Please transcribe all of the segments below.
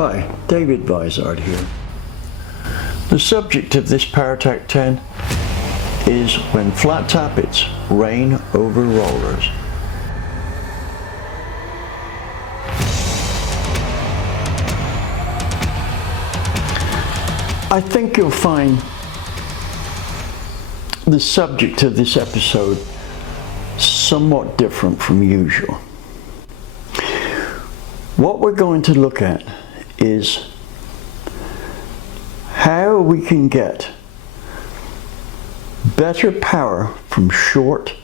Hi, David Vizard here. The subject of this PowerTec 10 is when flat tappets reign over rollers. I think you'll find the subject of this episode somewhat different from usual. What we're going to look at is how we can get better power from short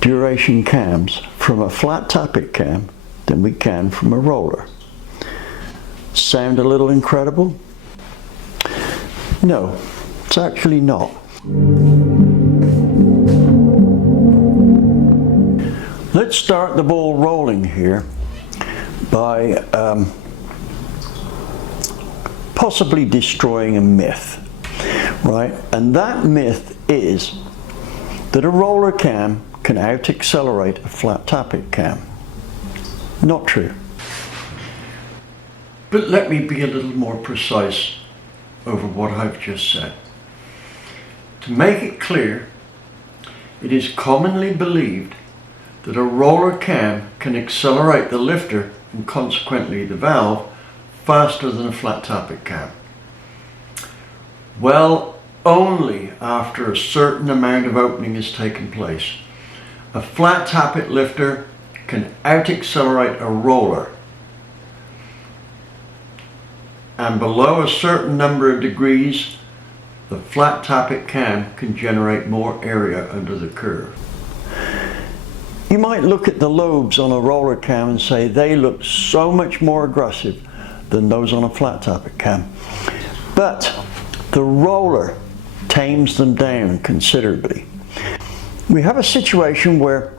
duration cams from a flat tappet cam than we can from a roller. Sound a little incredible? No, it's actually not. Let's start the ball rolling here by possibly destroying a myth, right? And that myth is that a roller cam can out-accelerate a flat tappet cam. Not true. But let me be a little more precise over what I've just said. To make it clear, it is commonly believed that a roller cam can accelerate the lifter and consequently the valve faster than a flat tappet cam. Well, only after a certain amount of opening has taken place. A flat tappet lifter can out-accelerate a roller, and below a certain number of degrees, the flat tappet cam can generate more area under the curve. You might look at the lobes on a roller cam and say they look so much more aggressive than those on a flat tappet cam. But the roller tames them down considerably. We have a situation where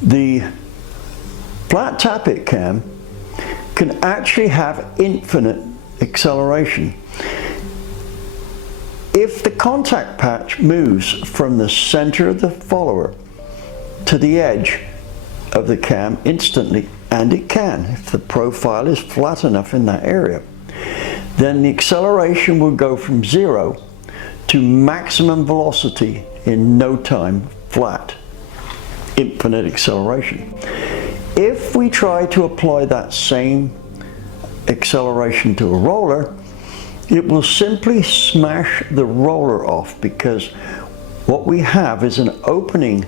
the flat tappet cam can actually have infinite acceleration. If the contact patch moves from the center of the follower to the edge of the cam instantly, and it can if the profile is flat enough in that area, then the acceleration will go from 0 to maximum velocity in no time flat. Infinite acceleration. If we try to apply that same acceleration to a roller, it will simply smash the roller off, because what we have is an opening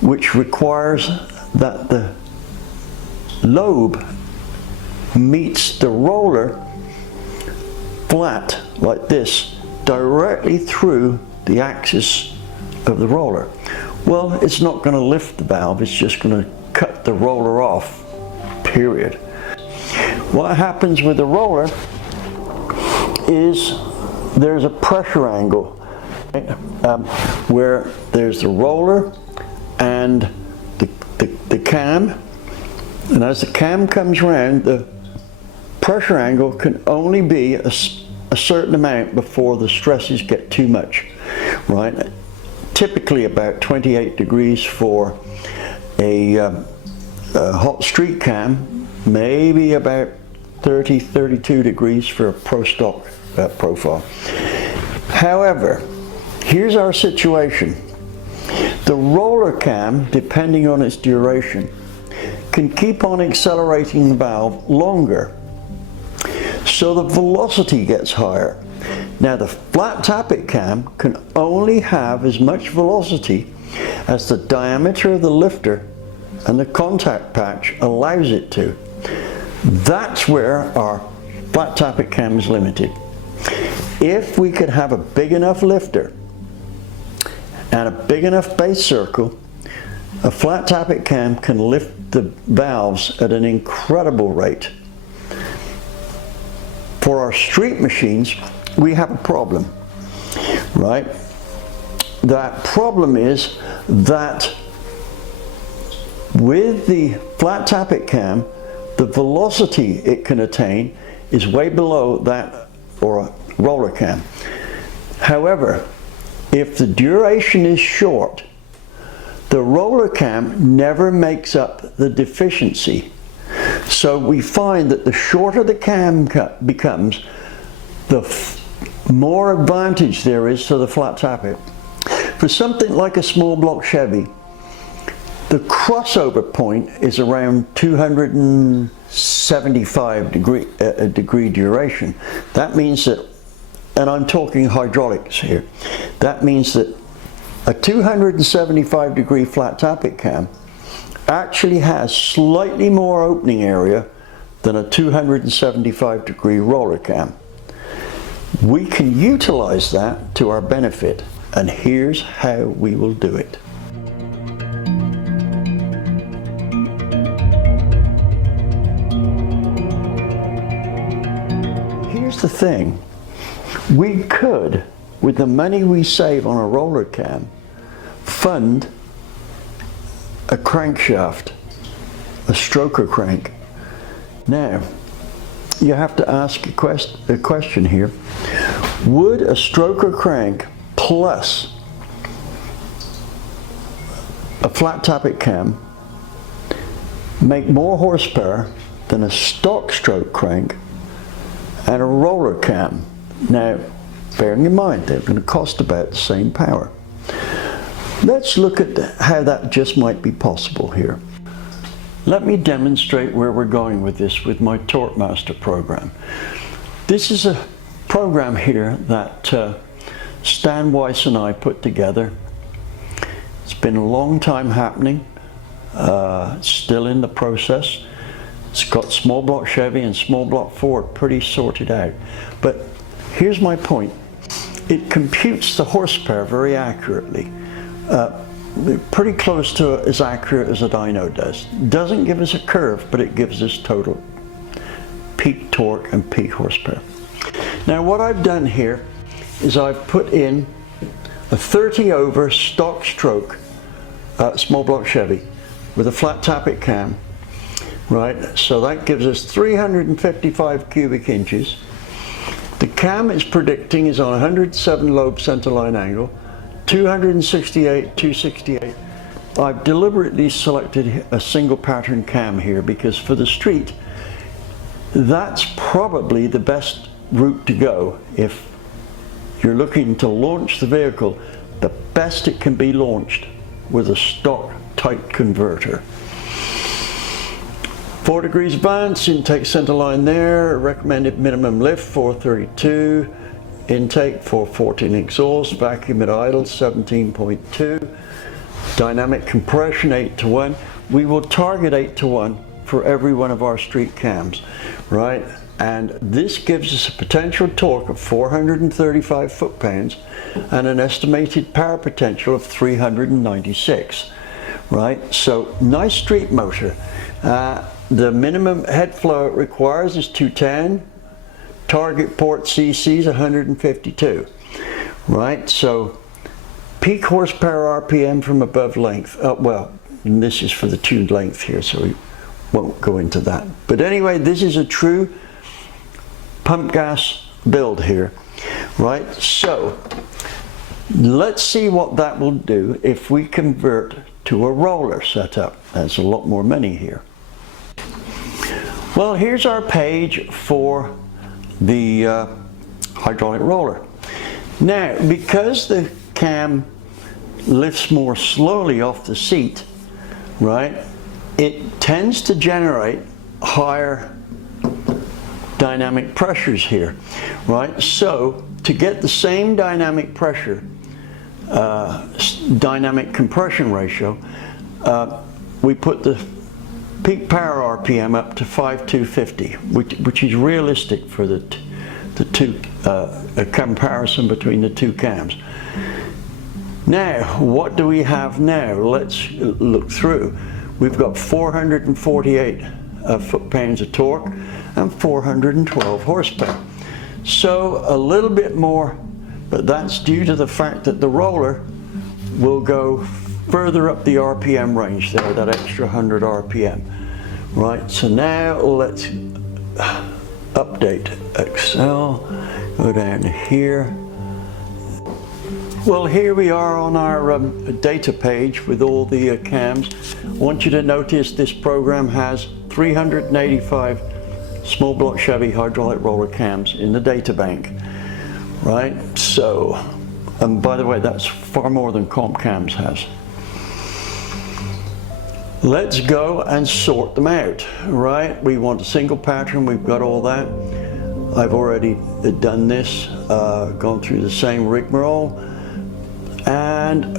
which requires that the lobe meets the roller flat like this, directly through the axis of the roller. Well, it's not going to lift the valve, it's just going to cut the roller off, period. What happens with the roller is there's a pressure angle where there's the roller and the cam, and as the cam comes around, the pressure angle can only be a certain amount before the stresses get too much, right? Typically about 28 degrees for a hot street cam, maybe about 32 degrees for a pro stock profile. However, here's our situation. The roller cam, depending on its duration, can keep on accelerating the valve longer, so the velocity gets higher. Now the flat tappet cam can only have as much velocity as the diameter of the lifter and the contact patch allows it to. That's where our flat tappet cam is limited. If we could have a big enough lifter and a big enough base circle, a flat tappet cam can lift the valves at an incredible rate. For our street machines, we have a problem, right? That problem is that with the flat tappet cam, the velocity it can attain is way below that for a roller cam. However, if the duration is short, the roller cam never makes up the deficiency. So we find that the shorter the cam becomes, the more advantage there is to the flat tappet. For something like a small block Chevy, the crossover point is around 275 degree duration. That means that, and I'm talking hydraulics here, that means that a 275 degree flat tappet cam actually has slightly more opening area than a 275 degree roller cam. We can utilize that to our benefit, and here's how we will do it. Here's the thing, we could, with the money we save on a roller cam, fund a crankshaft, a stroker crank. Now, you have to ask a question here. Would a stroker crank plus a flat tappet cam make more horsepower than a stock stroke crank and a roller cam? Now, bearing in mind they're going to cost about the same power. Let's look at how that just might be possible here. Let me demonstrate where we're going with this with my Torque Master program. This is a program here that Stan Weiss and I put together. It's been a long time happening, still in the process. It's got small block Chevy and small block Ford pretty sorted out. But here's my point. It computes the horsepower very accurately. Pretty close to as accurate as a dyno does. Doesn't give us a curve, but it gives us total peak torque and peak horsepower. Now what I've done here is I've put in a 30 over stock stroke small block Chevy with a flat tappet cam, right? So that gives us 355 cubic inches. The cam it's predicting is on 107 lobe centerline angle, 268, 268. I've deliberately selected a single pattern cam here because for the street, that's probably the best route to go if you're looking to launch the vehicle the best it can be launched with a stock tight converter. 4 degrees advance, intake centerline there, recommended minimum lift 432. Intake 414 exhaust, vacuum at idle 17.2, dynamic compression 8:1. We will target 8:1 for every one of our street cams, right? And this gives us a potential torque of 435 foot-pounds and an estimated power potential of 396, right? So nice street motor. The minimum head flow it requires is 210. Target port CC is 152, right? So peak horsepower RPM from above length. Well, and this is for the tuned length here, so we won't go into that. But anyway, this is a true pump gas build here, right? So let's see what that will do if we convert to a roller setup. That's a lot more money here. Well, here's our page for the hydraulic roller. Now, because the cam lifts more slowly off the seat, right, it tends to generate higher dynamic pressures here, right? So to get the same dynamic pressure, dynamic compression ratio, we put the peak power RPM up to 5250, which is realistic for the two, a comparison between the two cams. Now, what do we have now? Let's look through. We've got 448 foot-pounds of torque and 412 horsepower. So a little bit more, but that's due to the fact that the roller will go further up the RPM range there, that extra 100 RPM. Right, so now let's update Excel, go down to here. Well, here we are on our data page with all the cams. I want you to notice this program has 385 small block Chevy hydraulic roller cams in the data bank, right? So, and by the way, that's far more than Comp Cams has. Let's go and sort them out, right? We want a single pattern, we've got all that. I've already done this, gone through the same rigmarole. And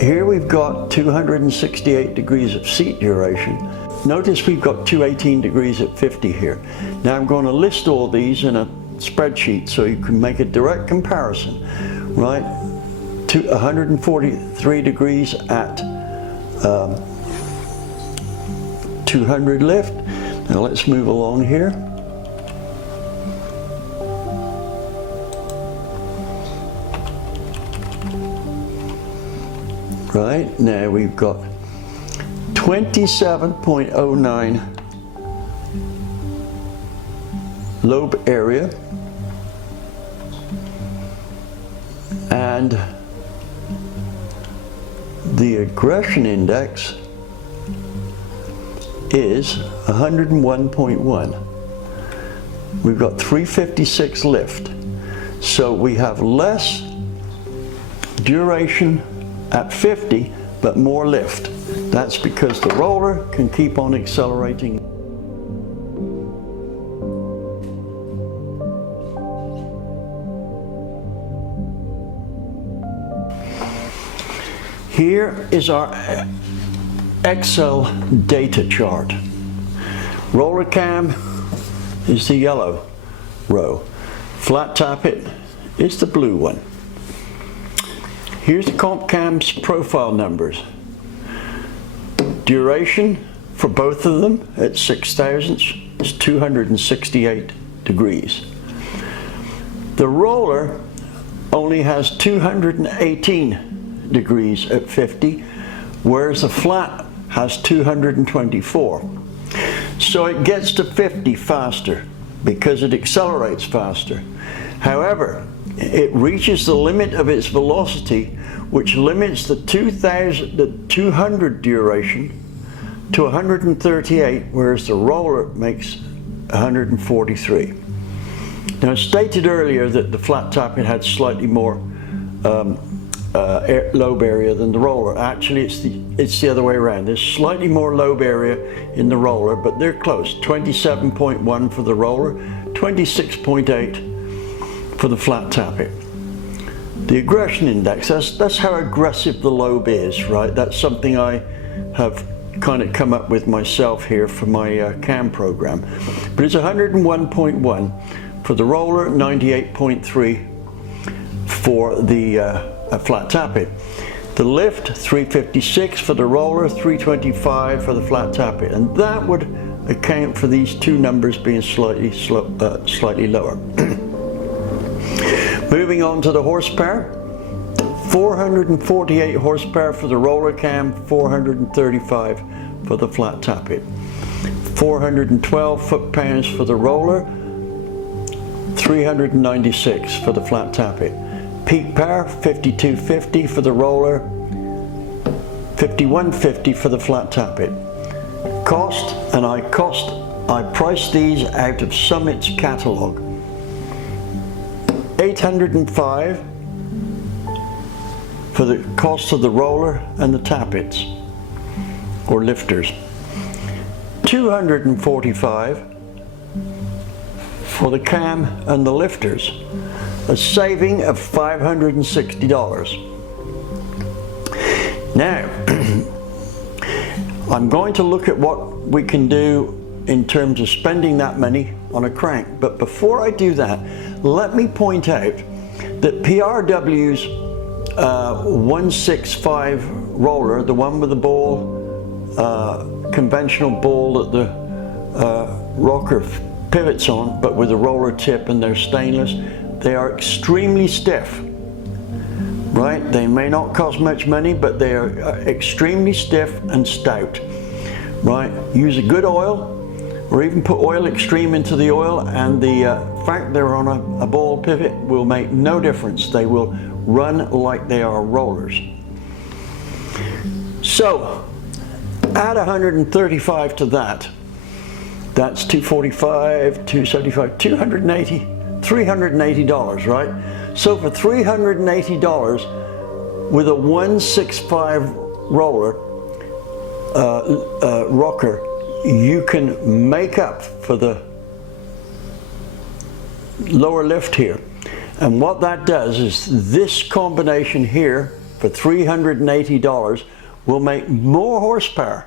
here we've got 268 degrees of seat duration. Notice we've got 218 degrees at 50 here. Now I'm going to list all these in a spreadsheet so you can make a direct comparison, right? To 143 degrees at 200 lift. Now let's move along here. Right, now we've got 27.09 lobe area and the aggression index is 101.1. We've got 356 lift. So we have less duration at 50, but more lift. That's because the roller can keep on accelerating. Here is our Excel data chart. Roller cam is the yellow row. Flat tappet is the blue one. Here's the Comp Cam's profile numbers. Duration for both of them at 6 thousandths is 268 degrees. The roller only has 218 degrees at 50, whereas the flat has 224. So it gets to 50 faster because it accelerates faster. However, it reaches the limit of its velocity, which limits the 200 duration to 138, whereas the roller makes 143. Now, I stated earlier that the flat tappet had slightly more lobe area than the roller. Actually, it's the other way around. There's slightly more lobe area in the roller, but they're close. 27.1 for the roller, 26.8 for the flat tappet. The aggression index, that's how aggressive the lobe is, right? That's something I have kind of come up with myself here for my cam program. But it's 101.1 for the roller, 98.3 for the flat tappet. The lift, 356 for the roller, 325 for the flat tappet. And that would account for these two numbers being slightly lower. Moving on to the horsepower, 448 horsepower for the roller cam, 435 for the flat tappet. 412 foot-pounds for the roller, 396 for the flat tappet. Peak power, 5250 for the roller, 5150 for the flat tappet. Cost, and I priced these out of Summit's catalog. 805 for the cost of the roller and the tappets, or lifters. 245 for the cam and the lifters. A saving of $560. Now, I'm going to look at what we can do in terms of spending that money on a crank. But before I do that, let me point out that PRW's 165 roller, the one with the ball, conventional ball that the rocker pivots on, but with a roller tip, and they're stainless, they are extremely stiff, right? They may not cost much money, but they are extremely stiff and stout, right? Use a good oil, or even put oil extreme into the oil, and the fact they're on a ball pivot will make no difference. They will run like they are rollers. So add 135 to that, That's $245, $275, $280, $380, right? So for $380 with a 165 roller rocker, you can make up for the lower lift here. And what that does is this combination here for $380 will make more horsepower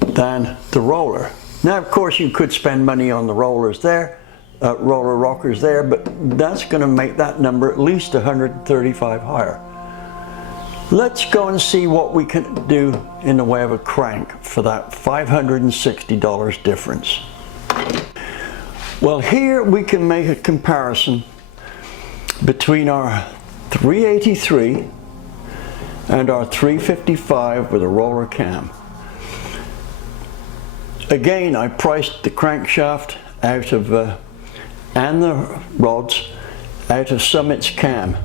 than the roller. Now, of course, you could spend money on the rollers there, roller rockers there, but that's going to make that number at least 135 higher. Let's go and see what we can do in the way of a crank for that $560 difference. Well, here we can make a comparison between our 383 and our 355 with a roller cam. Again, I priced the crankshaft out of and the rods out of Summit's cam,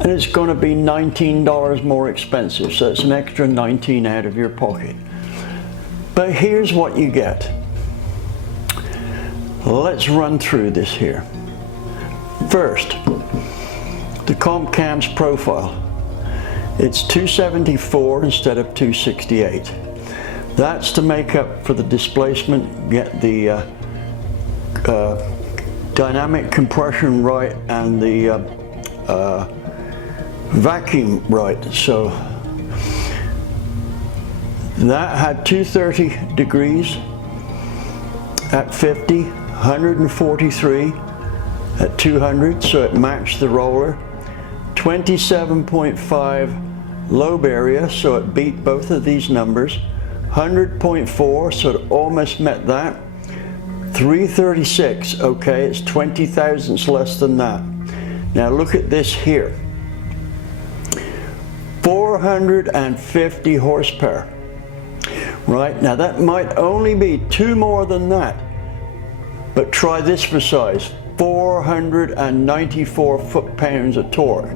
and it's going to be $19 more expensive, so it's an extra $19 out of your pocket. But here's what you get. Let's run through this here. First, the comp cam's profile. It's 274 instead of 268. That's to make up for the displacement, get the dynamic compression right and the vacuum right. So that had 230 degrees at 50, 143 at 200, so it matched the roller. 27.5 lobe area, so it beat both of these numbers. 100.4, so it almost met that. 336, okay, it's 20 thousandths less than that. Now look at this here. 450 horsepower. Right, now that might only be 2 more than that, but try this for size. 494 foot-pounds of torque.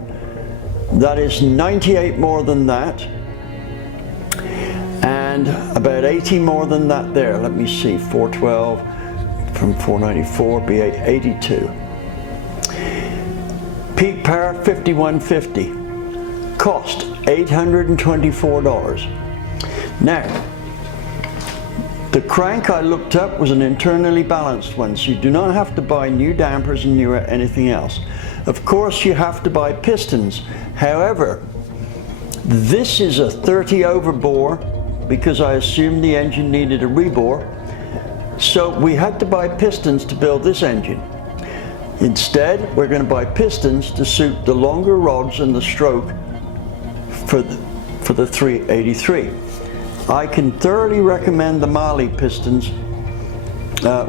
That is 98 more than that, and about 80 more than that there. Let me see, 412 from 494 be 82. Peak power 5150. Cost $824. Now, the crank I looked up was an internally balanced one, so you do not have to buy new dampers and new anything else. Of course, you have to buy pistons. However, this is a 30 over bore because I assumed the engine needed a rebore. So we had to buy pistons to build this engine. Instead, we're going to buy pistons to suit the longer rods and the stroke for the 383. I can thoroughly recommend the Marley pistons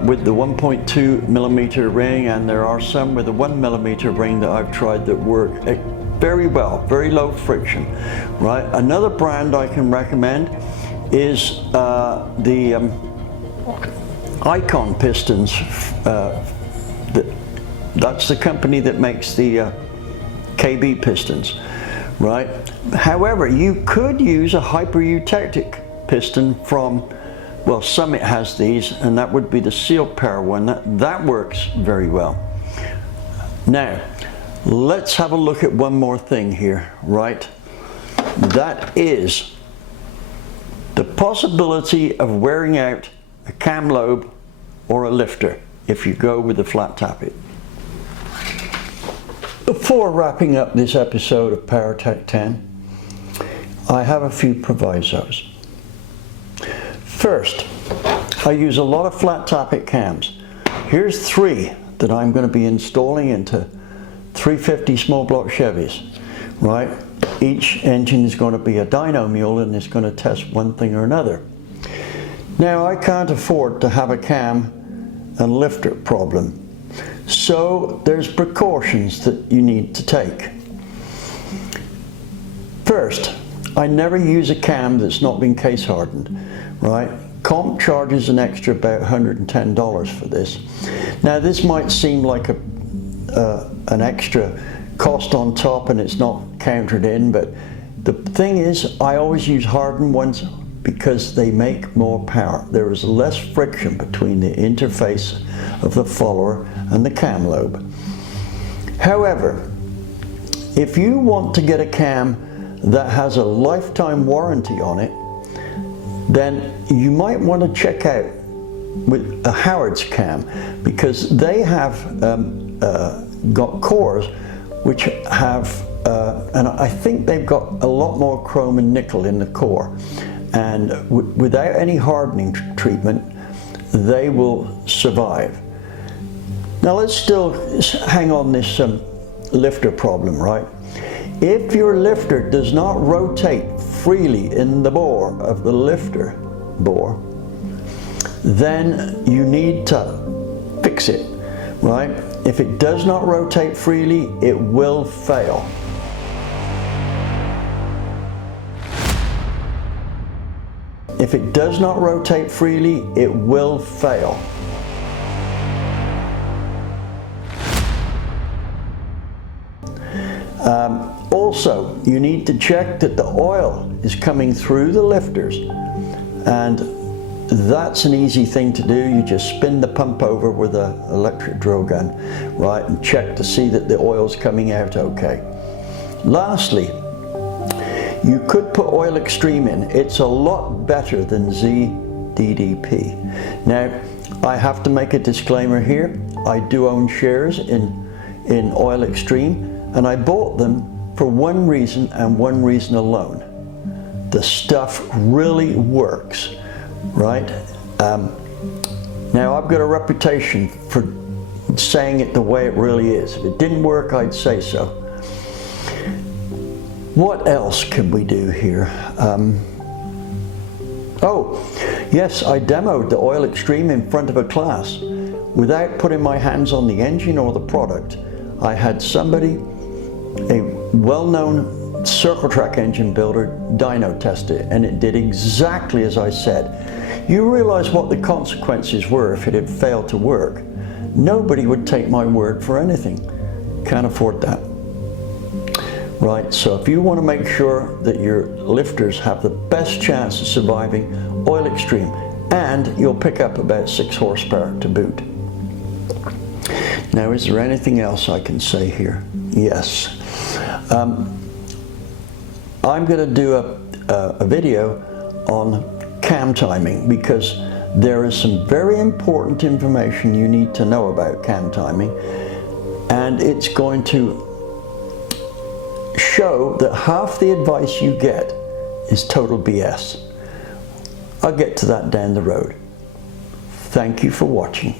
with the 1.2 millimeter ring, and there are some with a 1 millimeter ring that I've tried that work very well, very low friction. Right. Another brand I can recommend is the Icon pistons. That's the company that makes the KB pistons, right? However, you could use a hyper-eutectic piston from, well, Summit has these, and that would be the seal power one. That works very well. Now, let's have a look at one more thing here, right? That is the possibility of wearing out a cam lobe or a lifter if you go with a flat tappet. Before wrapping up this episode of PowerTec 10, I have a few provisos. First, I use a lot of flat tappet cams. Here's 3 that I'm going to be installing into 350 small block Chevys, right? Each engine is going to be a dyno mule and it's going to test one thing or another. Now, I can't afford to have a cam and lifter problem. So there's precautions that you need to take. First, I never use a cam that's not been case hardened, right? Comp charges an extra about $110 for this. Now this might seem like an extra cost on top and it's not counted in, but the thing is I always use hardened ones because they make more power. There is less friction between the interface of the follower and the cam lobe. However, if you want to get a cam that has a lifetime warranty on it, then you might want to check out with a Howard's cam, because they have got cores which have, and I think they've got a lot more chrome and nickel in the core, and without any hardening treatment they will survive. Now let's still hang on this lifter problem, right? If your lifter does not rotate freely in the bore of the lifter bore, then you need to fix it, right? If it does not rotate freely, it will fail. If it does not rotate freely, it will fail. Also, you need to check that the oil is coming through the lifters, and that's an easy thing to do. You just spin the pump over with an electric drill gun, right, and check to see that the oil's coming out okay. Lastly, you could put Oil Extreme in. It's a lot better than ZDDP. Now, I have to make a disclaimer here. I do own shares in Oil Extreme, and I bought them for one reason and one reason alone. The stuff really works, right? Now, I've got a reputation for saying it the way it really is. If it didn't work, I'd say so. What else can we do here? Oh, yes, I demoed the Oil Extreme in front of a class without putting my hands on the engine or the product. I had somebody, a well-known circle track engine builder, dyno test it, and it did exactly as I said. You realize what the consequences were if it had failed to work. Nobody would take my word for anything. Can't afford that. Right, so if you want to make sure that your lifters have the best chance of surviving, Oil Extreme, and you'll pick up about 6 horsepower to boot. Now, is there anything else I can say here? Yes. I'm going to do a video on cam timing, because there is some very important information you need to know about cam timing, and it's going to show that half the advice you get is total BS. I'll get to that down the road. Thank you for watching.